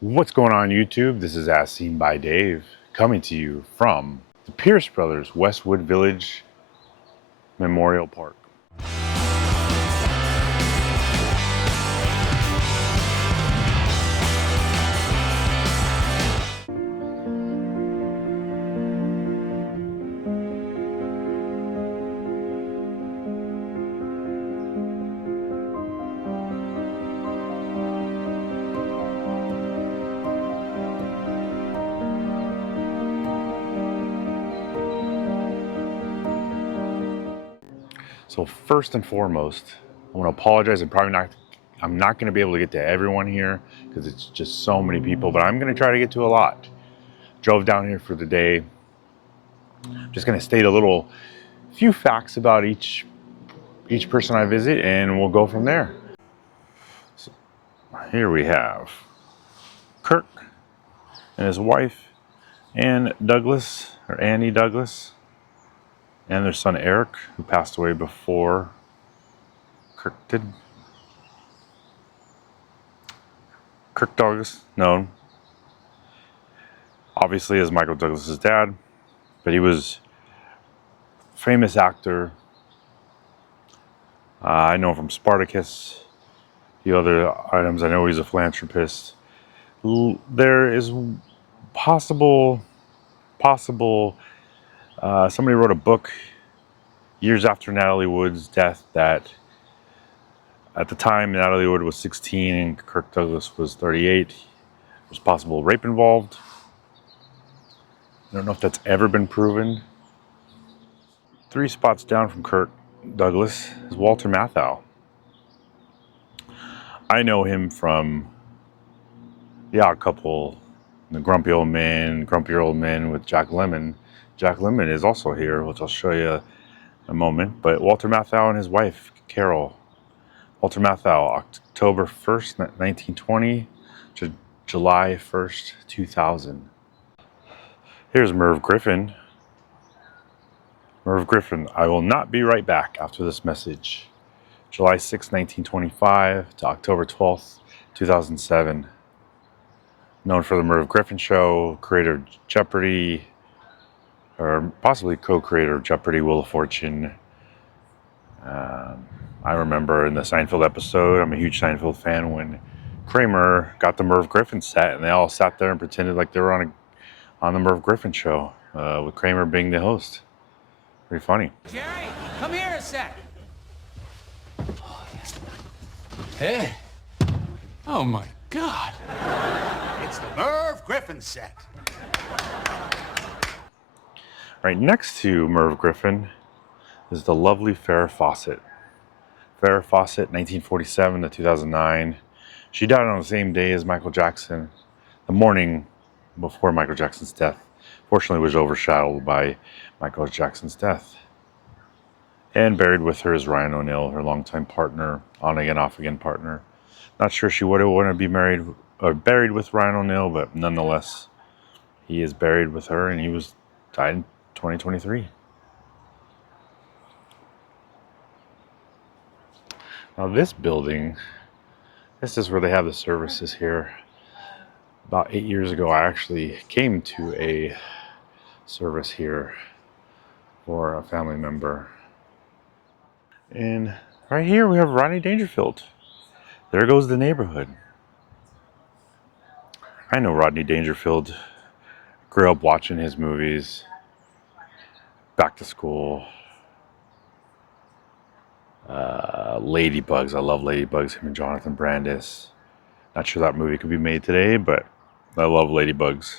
What's going on YouTube? This is As Seen by Dave, coming to you from the Pierce Brothers Westwood Village Memorial Park. So first and foremost, I want to apologize. I'm not going to be able to get to everyone here because it's just so many people, but I'm going to try to get to a lot. Drove down here for the day. I'm just going to state a few facts about each person I visit, and we'll go from there. So here we have Kirk and his wife, Annie Douglas, and their son Eric, who passed away before Kirk did. Kirk Douglas, known obviously as Michael Douglas's dad, but he was a famous actor. I know him from Spartacus, the other items. I know he's a philanthropist. There is possible. Somebody wrote a book years after Natalie Wood's death that at the time Natalie Wood was 16 and Kirk Douglas was 38. There was possible rape involved. I don't know if that's ever been proven. 3 spots down from Kirk Douglas is Walter Matthau. I know him from The Odd Couple, the Grumpy Old Man with Jack Lemmon. Jack Lemmon is also here, which I'll show you in a moment. But Walter Matthau and his wife, Carol. Walter Matthau, October 1st, 1920 to July 1st, 2000. Here's Merv Griffin. Merv Griffin, I will not be right back after this message. July 6, 1925 to October 12th, 2007. Known for the Merv Griffin Show, creator of Jeopardy, or possibly co-creator of Jeopardy, Wheel of Fortune. I remember in the Seinfeld episode, I'm a huge Seinfeld fan, when Kramer got the Merv Griffin set and they all sat there and pretended like they were on the Merv Griffin Show, with Kramer being the host. Pretty funny. Jerry, come here a sec. Hey. Oh my God. It's the Merv Griffin set. Right next to Merv Griffin is the lovely Farrah Fawcett. Farrah Fawcett, 1947 to 2009. She died on the same day as Michael Jackson, the morning before Michael Jackson's death. Fortunately, was overshadowed by Michael Jackson's death. And buried with her is Ryan O'Neal, her longtime partner, on-again, off-again partner. Not sure she would have wanted to be married or buried with Ryan O'Neal, but nonetheless, he is buried with her, and he died in 2023. Now this building, this is where they have the services here. About 8 years ago, I actually came to a service here for a family member. And right here we have Rodney Dangerfield. There goes the neighborhood. I know Rodney Dangerfield. Grew up watching his movies. Back to School. Ladybugs. I love Ladybugs. Him and Jonathan Brandis. Not sure that movie could be made today, but I love Ladybugs.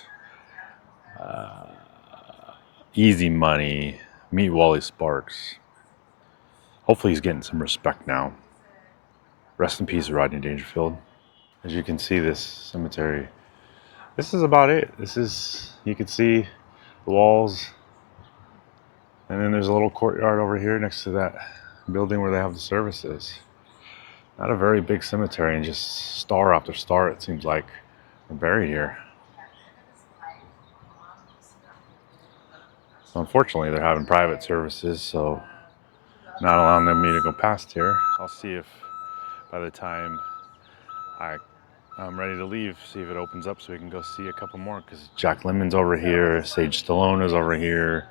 Easy Money. Meet Wally Sparks. Hopefully he's getting some respect now. Rest in peace, Rodney Dangerfield. As you can see, this cemetery, this is about it. You can see the walls. And then there's a little courtyard over here next to that building where they have the services. Not a very big cemetery, and just star after star, it seems like, are buried here. So unfortunately, they're having private services, so not allowing me to go past here. I'll see if by the time I I'm ready to leave, see if it opens up so we can go see a couple more, because Jack Lemmon's over here, Sage Stallone is over here.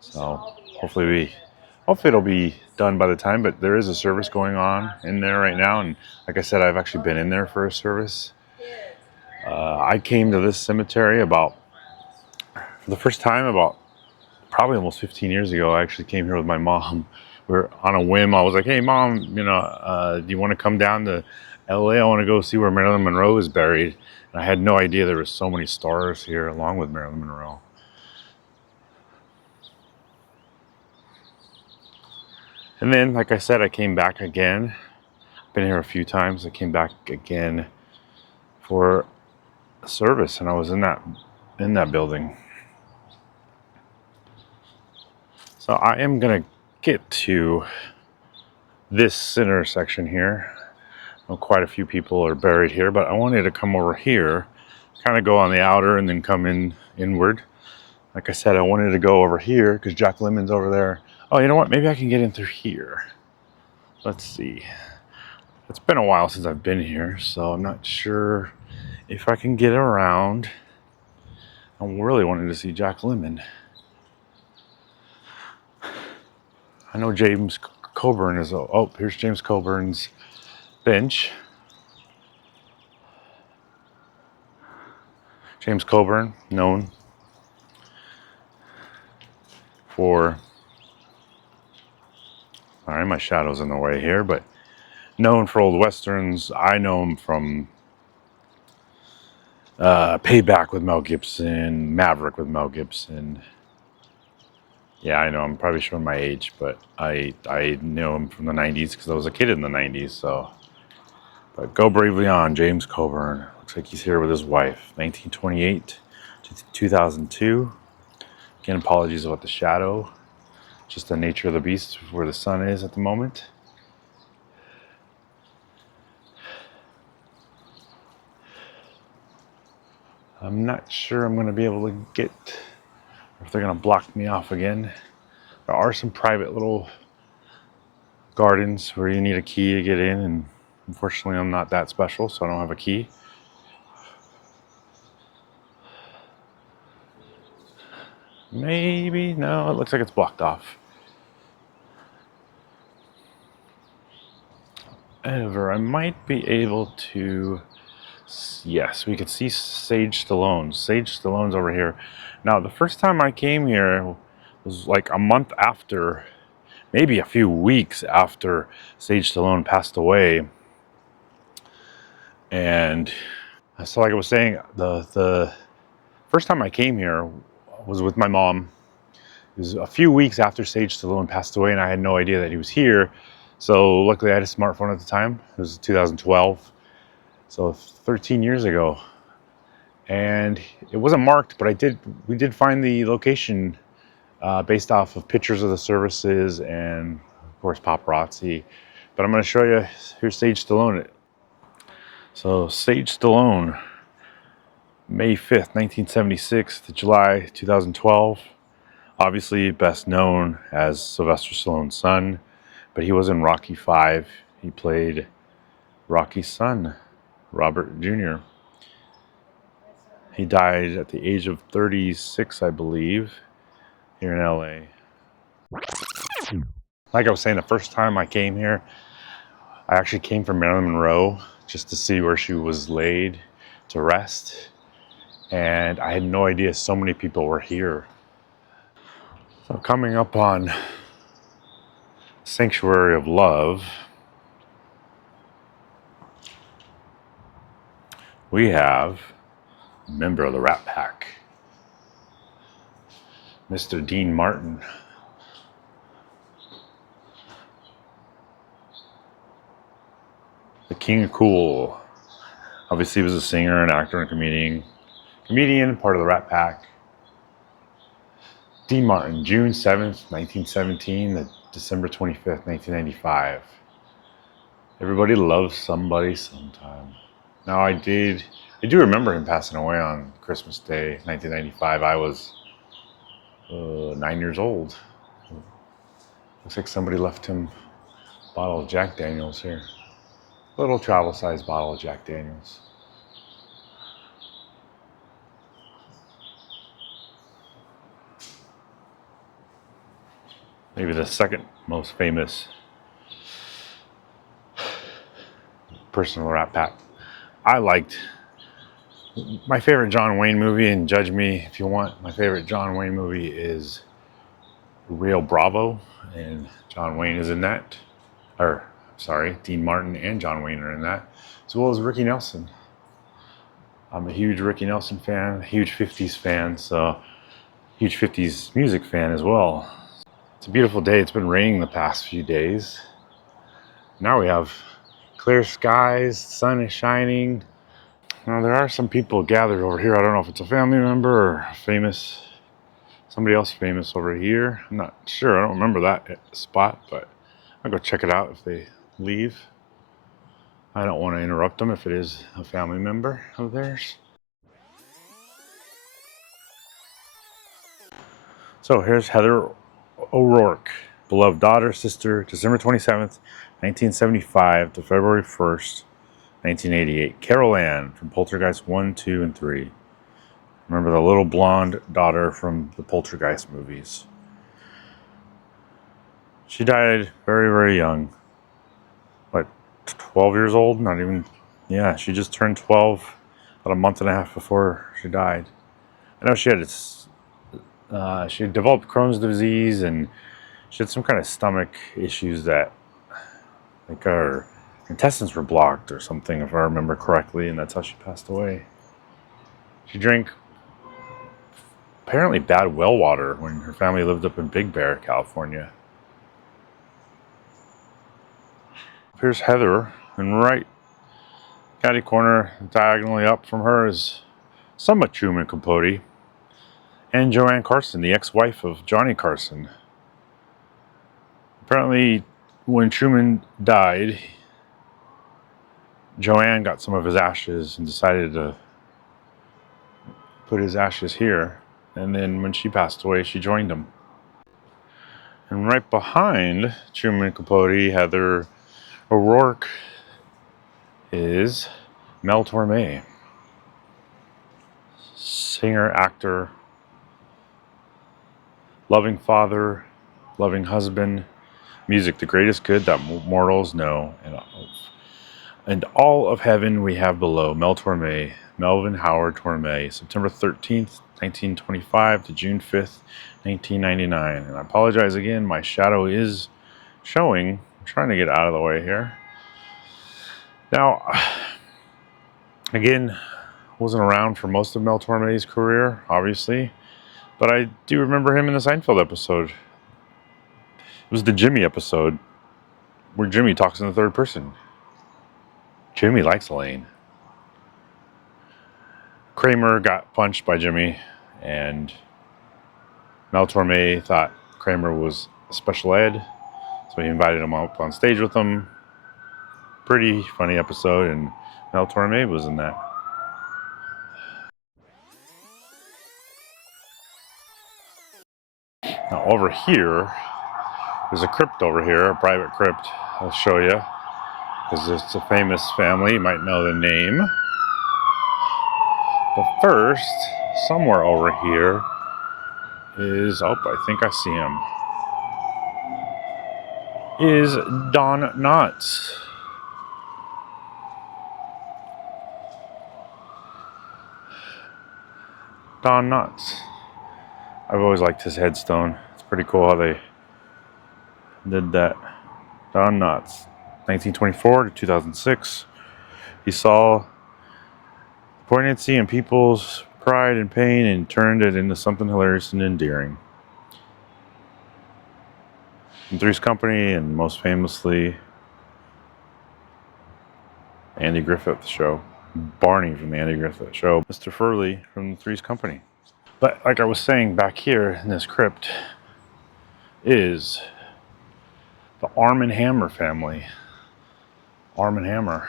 So hopefully it'll be done by the time, but there is a service going on in there right now. And like I said, I've actually been in there for a service. I came to this cemetery for the first time about probably almost 15 years ago. I actually came here with my mom. We were on a whim. I was like, hey mom, do you want to come down to LA? I want to go see where Marilyn Monroe is buried. And I had no idea there were so many stars here along with Marilyn Monroe. And then, like I said, I came back again. Been here a few times. I came back again for a service, and I was in that building. So I am gonna get to this intersection here. Well, quite a few people are buried here, but I wanted to come over here, kind of go on the outer and then come inward. Like I said, I wanted to go over here because Jack Lemmon's over there. Oh, you know what? Maybe I can get in through here. Let's see. It's been a while since I've been here, so I'm not sure if I can get around. I'm really wanting to see Jack Lemmon. I know James Coburn is. Oh, here's James Coburn's bench. James Coburn, known for. Sorry, my shadow's in the way here, but known for old westerns. I know him from Payback with Mel Gibson, Maverick with Mel Gibson. Yeah, I know I'm probably showing my age, but I know him from the 90s because I was a kid in the 90s. So, but go bravely on, James Coburn. Looks like he's here with his wife, 1928 to 2002. Again, apologies about the shadow. Just the nature of the beast where the sun is at the moment. I'm not sure I'm going to be able to get, or if they're going to block me off again. There are some private little gardens where you need a key to get in, and unfortunately I'm not that special, so I don't have a key. Maybe, no, it looks like it's blocked off. However, I might be able to, yes, we could see Sage Stallone. Sage Stallone's over here. Now, the first time I came here was like a month after, maybe a few weeks after Sage Stallone passed away. And so like I was saying, the first time I came here was with my mom. It was a few weeks after Sage Stallone passed away, and I had no idea that he was here. So luckily I had a smartphone at the time. It was 2012, so 13 years ago. And it wasn't marked, but we did find the location based off of pictures of the services and, of course, paparazzi. But I'm going to show you, here's Sage Stallone. So Sage Stallone, May 5th, 1976 to July 2012. Obviously best known as Sylvester Stallone's son, but he was in Rocky V. He played Rocky's son, Robert Jr. He died at the age of 36, I believe, here in LA. Like I was saying, the first time I came here, I actually came from Marilyn Monroe just to see where she was laid to rest. And I had no idea so many people were here. So coming up on Sanctuary of Love, we have a member of the Rat Pack, Mr. Dean Martin. The King of Cool. Obviously he was a singer, an actor, and a comedian, part of the Rat Pack. Dean Martin, June 7th, 1917 to December 25th, 1995. Everybody loves somebody sometime. Now I do remember him passing away on Christmas Day, 1995. I was 9 years old. Looks like somebody left him a bottle of Jack Daniels here. Little travel-sized bottle of Jack Daniels. maybe the second most famous personal Rat Pack. I liked my favorite John Wayne movie, and judge me if you want. My favorite John Wayne movie is Rio Bravo, and John Wayne is in that. Or, sorry, Dean Martin and John Wayne are in that, as well as Ricky Nelson. I'm a huge Ricky Nelson fan, a huge 50s fan, so huge 50s music fan as well. It's a beautiful day. It's been raining the past few days. Now we have clear skies, sun is shining. Now there are some people gathered over here. I don't know if it's a family member or somebody else famous over here. I'm not sure. I don't remember that spot, but I'll go check it out if they leave. I don't want to interrupt them if it is a family member of theirs. So here's Heather O'Rourke, beloved daughter, sister, December 27th, 1975 to February 1st, 1988. Carol Ann from Poltergeist 1, 2, and 3. Remember the little blonde daughter from the Poltergeist movies. She died very, very young. Like 12 years old? Not even, yeah, she just turned 12 about a month and a half before she died. I know she had developed Crohn's disease, and she had some kind of stomach issues that, like, her intestines were blocked or something, if I remember correctly, and that's how she passed away. She drank apparently bad well water when her family lived up in Big Bear, California. Here's Heather, and right catty corner, diagonally up from her is somewhat Truman Capote and Joanne Carson, the ex-wife of Johnny Carson. Apparently, when Truman died, Joanne got some of his ashes and decided to put his ashes here. And then when she passed away, she joined him. And right behind Truman Capote, Heather O'Rourke, is Mel Torme. Singer, actor, loving father, loving husband, music, the greatest good that mortals know, and all of heaven we have below. Mel Torme, Melvin Howard Torme, September 13th, 1925 to June 5th, 1999. And I apologize again, my shadow is showing. I'm trying to get out of the way here. Now, again, wasn't around for most of Mel Torme's career, obviously, but I do remember him in the Seinfeld episode. It was the Jimmy episode where Jimmy talks in the third person. Jimmy likes Elaine. Kramer got punched by Jimmy, and Mel Torme thought Kramer was special ed, so he invited him up on stage with him. Pretty funny episode, and Mel Torme was in that. Now over here, there's a crypt over here, a private crypt. I'll show you, because it's a famous family. You might know the name. But first, somewhere over here is, oh, I think I see him, is Don Knotts. Don Knotts. I've always liked his headstone. It's pretty cool how they did that. Don Knotts, 1924 to 2006. He saw poignancy in people's pride and pain and turned it into something hilarious and endearing. In Three's Company, and most famously, Andy Griffith Show. Barney from the Andy Griffith Show. Mr. Furley from the Three's Company. But like I was saying, back here in this crypt is the Arm & Hammer family. Arm & Hammer.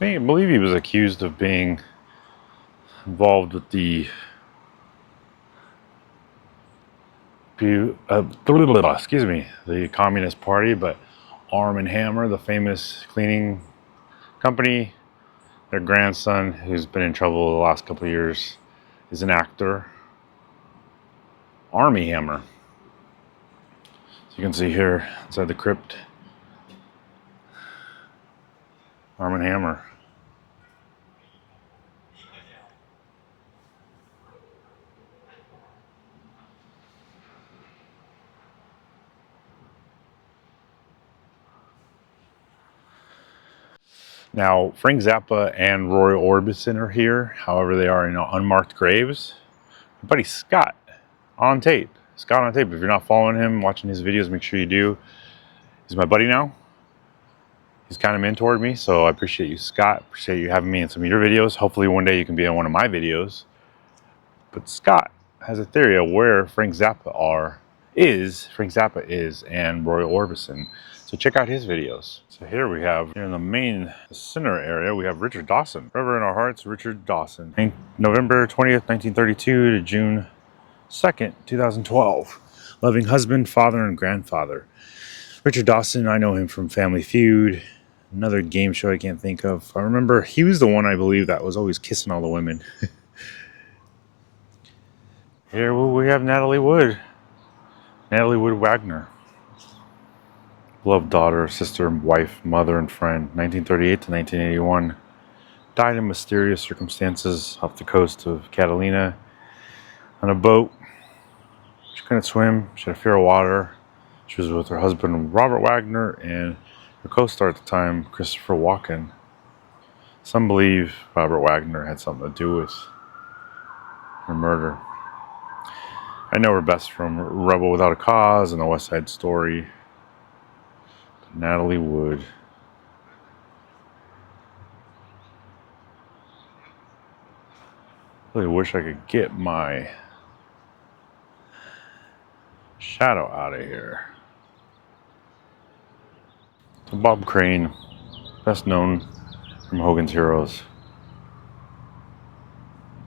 I believe he was accused of being involved with the the Communist Party, but Arm & Hammer, the famous cleaning company, their grandson, who's been in trouble the last couple of years, is an actor. Army Hammer. you can see here inside the crypt, Arm and Hammer. Now, Frank Zappa and Roy Orbison are here. However, they are in unmarked graves. My buddy Scott on tape. Scott on tape. If you're not following him, watching his videos, make sure you do. He's my buddy now. He's kind of mentored me, so I appreciate you, Scott. Appreciate you having me in some of your videos. Hopefully one day you can be in one of my videos. But Scott has a theory of where Frank Zappa is, and Roy Orbison. So check out his videos. So here we have, here in the main center area, we have Richard Dawson. Forever in our hearts, Richard Dawson. November 20th, 1932 to June 2nd, 2012. Loving husband, father, and grandfather. Richard Dawson, I know him from Family Feud, another game show I can't think of. I remember he was the one, I believe, that was always kissing all the women. Here we have Natalie Wood. Natalie Wood Wagner. Beloved daughter, sister, wife, mother, and friend. 1938 to 1981. Died in mysterious circumstances off the coast of Catalina on a boat. She couldn't swim. She had a fear of water. She was with her husband, Robert Wagner, and her co-star at the time, Christopher Walken. Some believe Robert Wagner had something to do with her murder. I know her best from Rebel Without a Cause and The West Side Story. Natalie Wood. Really wish I could get my shadow out of here. So Bob Crane, best known from Hogan's Heroes.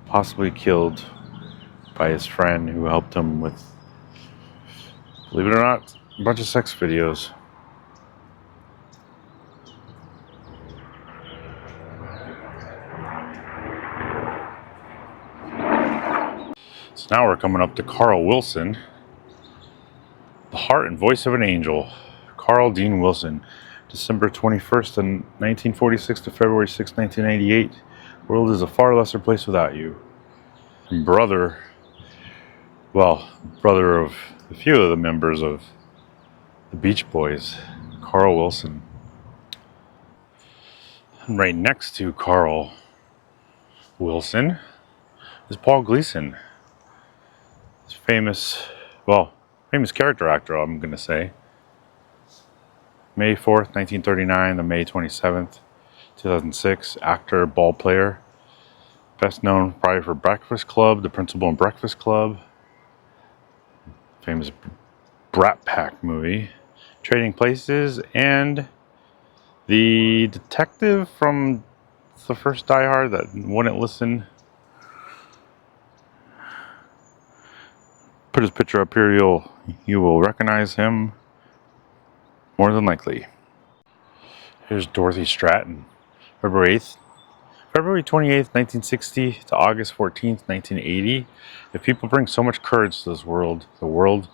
Possibly killed by his friend who helped him with, believe it or not, a bunch of sex videos. So now we're coming up to Carl Wilson, the heart and voice of an angel. Carl Dean Wilson, December 21st, 1946 to February 6, 1998. The world is a far lesser place without you. And brother of a few of the members of the Beach Boys, Carl Wilson. And right next to Carl Wilson is Paul Gleason. This famous character actor, I'm going to say. May 4th, 1939 to May 27th, 2006. Actor, ball player. Best known probably for Breakfast Club, The Principal and Breakfast Club. Famous Brat Pack movie. Trading Places, and the detective from the first Die Hard that wouldn't listen. Put his picture up here, you will recognize him more than likely. Here's Dorothy Stratton, February 28th, 1960 to August 14th, 1980. If people bring so much courage to this world, the world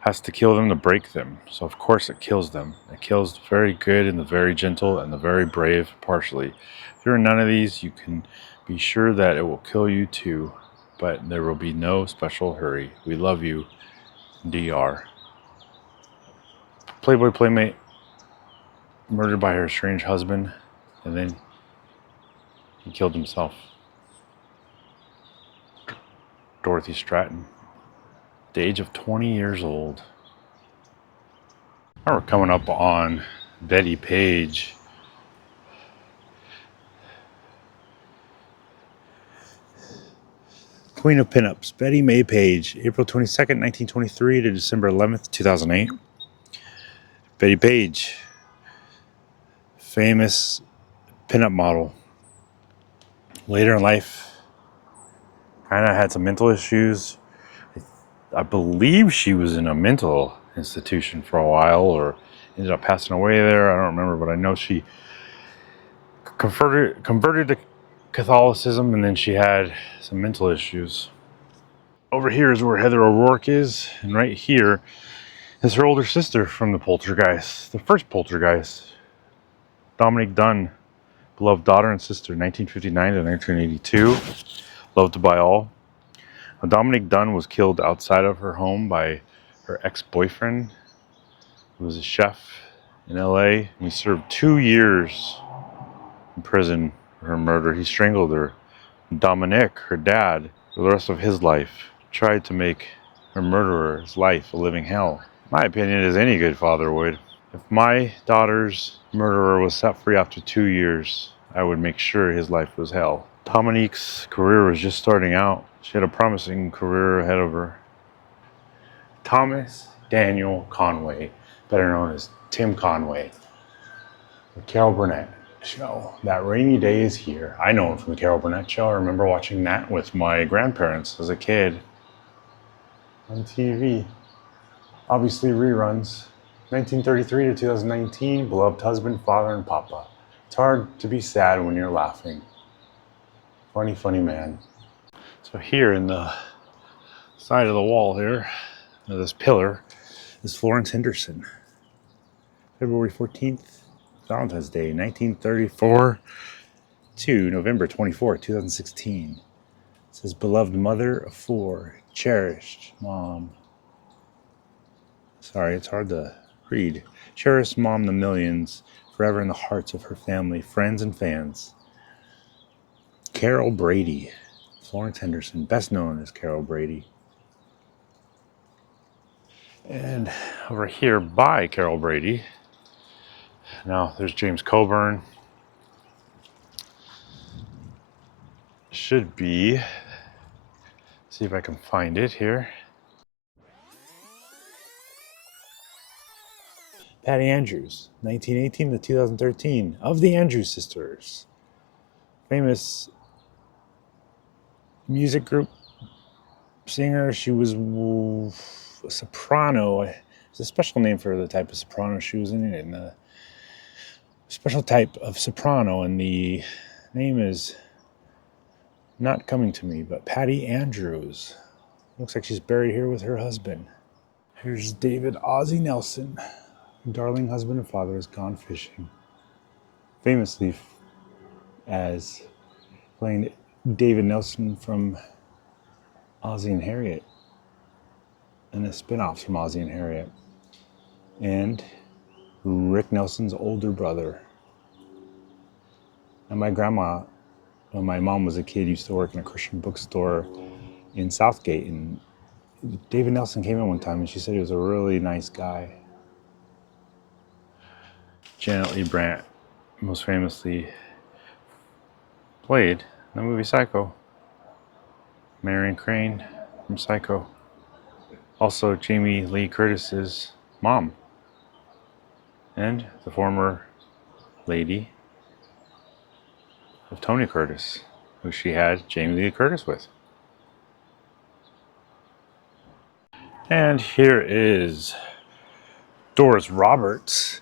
has to kill them to break them. So of course it kills them. It kills the very good and the very gentle and the very brave partially. If you're in none of these, you can be sure that it will kill you too. But there will be no special hurry. We love you, DR. Playboy playmate murdered by her estranged husband, and then he killed himself. Dorothy Stratton, at the age of 20 years old. Now we're coming up on Betty Page. Queen of Pinups, Betty May Page, April 22nd, 1923 to December 11th, 2008. Betty Page, famous pinup model. Later in life, kind of had some mental issues. I believe she was in a mental institution for a while, or ended up passing away there. I don't remember, but I know she converted to Catholicism, and then she had some mental issues. Over here is where Heather O'Rourke is, and right here is her older sister from the Poltergeist, the first Poltergeist. Dominique Dunne, beloved daughter and sister, 1959 to 1982, loved by all. Dominique Dunne was killed outside of her home by her ex-boyfriend, who was a chef in LA, and he served 2 years in prison for her murder. He strangled her. Dominic, her dad, for the rest of his life, tried to make her murderer's life a living hell. My opinion is any good father would. If my daughter's murderer was set free after 2 years, I would make sure his life was hell. Dominique's career was just starting out. She had a promising career ahead of her. Thomas Daniel Conway, better known as Tim Conway. The Carol Burnett Show. That Rainy Day Is Here. I know him from the Carol Burnett Show. I remember watching that with my grandparents as a kid on TV. Obviously reruns. 1933 to 2019, beloved husband, father, and papa. It's hard to be sad when you're laughing. Funny, funny man. So here in the side of the wall here, this pillar, is Florence Henderson. February 14th, Valentine's Day, 1934 to November 24th, 2016. It says, beloved mother of 4, cherished mom. Sorry, it's hard to read. Cherished mom, the millions, forever in the hearts of her family, friends, and fans. Carol Brady. Florence Henderson, best known as Carol Brady. And over here by Carol Brady, now there's James Coburn. Should be, see if I can find it here. Patty Andrews, 1918 to 2013, of the Andrews Sisters. Famous music group singer. She was a soprano. It's a special name for the type of soprano she was in, and a special type of soprano, and the name is not coming to me, but Patty Andrews. Looks like she's buried here with her husband. Here's David Ozzie Nelson. Darling husband and father has gone fishing. Famously as playing David Nelson from Ozzie and Harriet, and the spin-offs from Ozzie and Harriet, and Rick Nelson's older brother. And my grandma, when my mom was a kid, used to work in a Christian bookstore in Southgate, and David Nelson came in one time and she said he was a really nice guy. Janet Lee Brandt most famously played in the movie Psycho. Marion Crane from Psycho. Also Jamie Lee Curtis's mom. And the former lady of Tony Curtis, who she had Jamie Lee Curtis with. And here is Doris Roberts.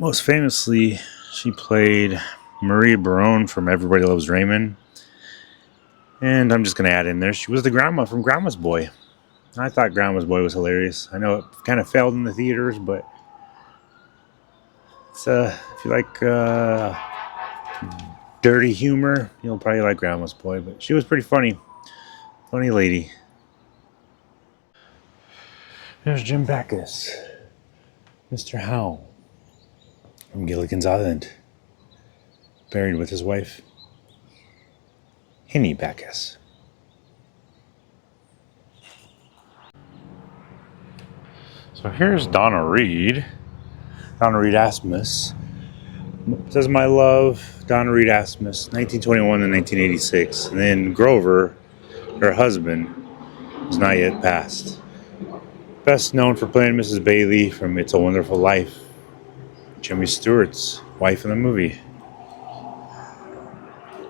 Most famously, she played Marie Barone from Everybody Loves Raymond. And I'm just going to add in there, she was the grandma from Grandma's Boy. I thought Grandma's Boy was hilarious. I know it kind of failed in the theaters, but it's, if you like dirty humor, you'll probably like Grandma's Boy. But she was pretty funny. Funny lady. There's Jim Backus. Mr. Howe from Gilligan's Island. Buried with his wife, Henny Backus. So here's Donna Reed. Donna Reed Asmus. It says My Love, Donna Reed Asmus, 1921 to 1986. And then Grover, her husband, was not yet passed. Best known for playing Mrs. Bailey from It's a Wonderful Life. Jimmy Stewart's wife in the movie.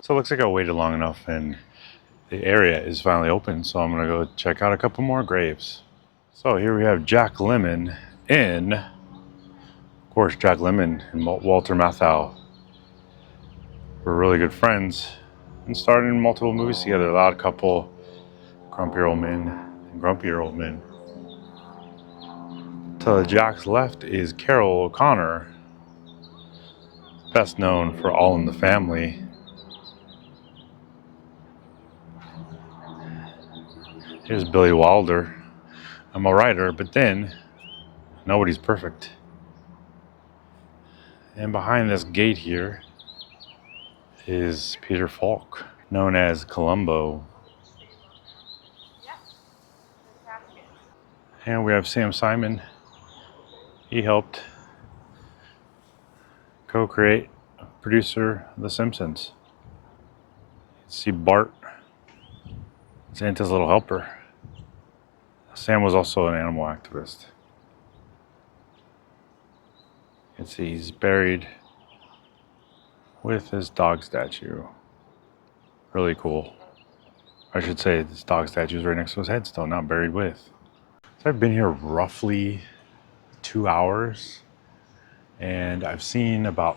So it looks like I waited long enough and the area is finally open, so I'm gonna go check out a couple more graves. So here we have Jack Lemmon in, of course, Jack Lemmon and Walter Matthau were really good friends and starred in multiple movies together. A Loud Couple, Grumpier Old Men, and Grumpier Old Men. To Jack's left is Carol O'Connor, best known for All in the Family. Here's Billy Wilder. I'm a writer, but then nobody's perfect. And behind this gate here is Peter Falk, known as Columbo. And we have Sam Simon. He helped co-create, producer The Simpsons. See Bart, Santa's little helper. Sam was also an animal activist. You can see he's buried with his dog statue. Really cool. I should say this dog statue is right next to his headstone, not buried with. So I've been here roughly 2 hours, and I've seen about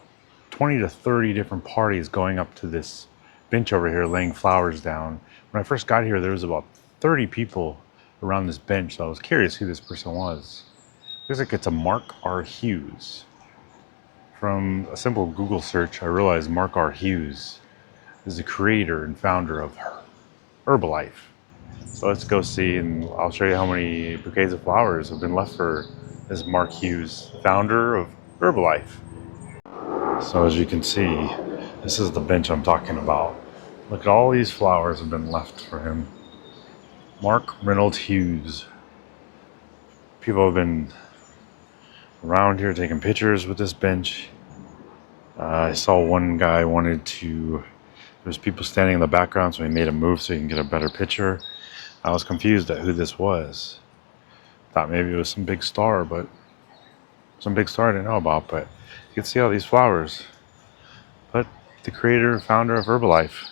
20 to 30 different parties going up to this bench over here laying flowers down. When I first got here, there was about 30 people around this bench, so I was curious who this person was. Looks like it's a Mark R. Hughes. From a simple Google search, I realized Mark R. Hughes is the creator and founder of Herbalife. So let's go see, and I'll show you how many bouquets of flowers have been left for this Mark Hughes, founder of Herbalife. So as you can see, this is the bench I'm talking about. Look at all these flowers have been left for him. Mark Reynolds Hughes. People have been around here taking pictures with this bench. I saw one guy wanted to, there's people standing in the background, so he made a move so he can get a better picture. I was confused at who this was. Thought maybe it was some big star, but some big star I didn't know about, but you can see all these flowers. But the creator, founder of Herbalife.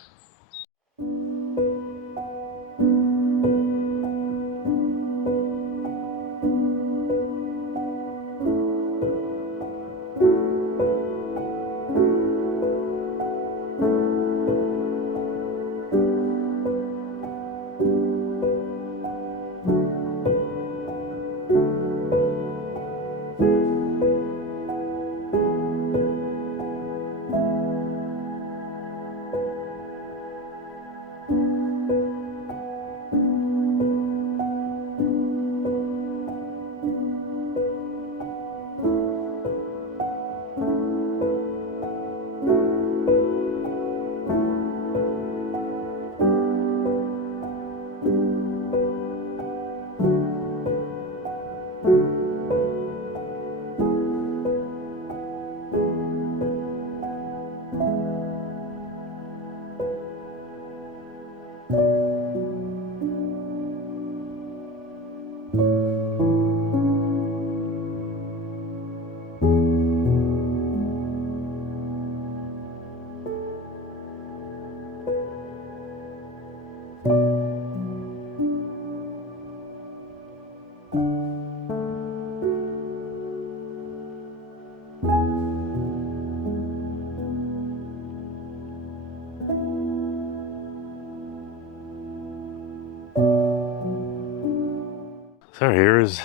So here's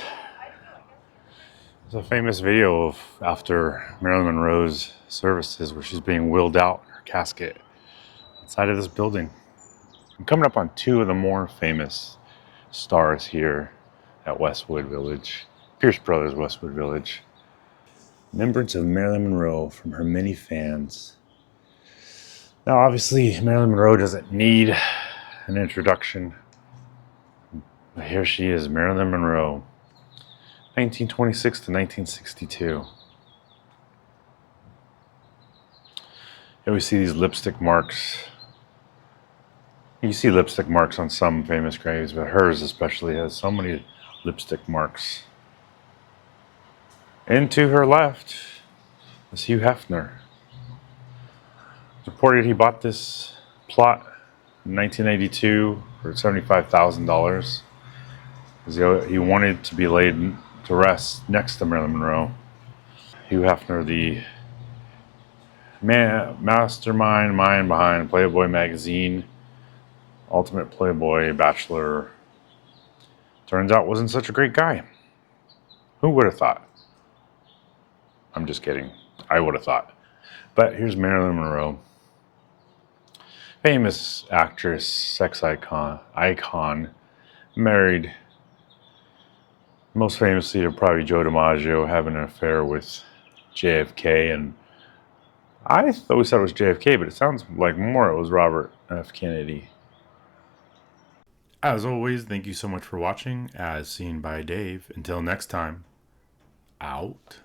a famous video of after Marilyn Monroe's services where she's being wheeled out in her casket inside of this building. I'm coming up on two of the more famous stars here at Westwood Village, Pierce Brothers Westwood Village. Remembrance of Marilyn Monroe from her many fans. Now obviously Marilyn Monroe doesn't need an introduction. But here she is, Marilyn Monroe, 1926 to 1962. Here we see these lipstick marks. You see lipstick marks on some famous graves, but hers especially has so many lipstick marks. And to her left is Hugh Hefner. It's reported he bought this plot in 1982 for $75,000. He wanted to be laid to rest next to Marilyn Monroe. Hugh Hefner, the mastermind behind Playboy magazine, ultimate Playboy bachelor, turns out wasn't such a great guy. Who would have thought? I'm just kidding. I would have thought. But here's Marilyn Monroe. Famous actress, sex icon, married most famously to probably Joe DiMaggio, having an affair with JFK. And I always thought it was JFK, but it sounds like more it was Robert F. Kennedy. As always, thank you so much for watching, as seen by Dave. Until next time, out.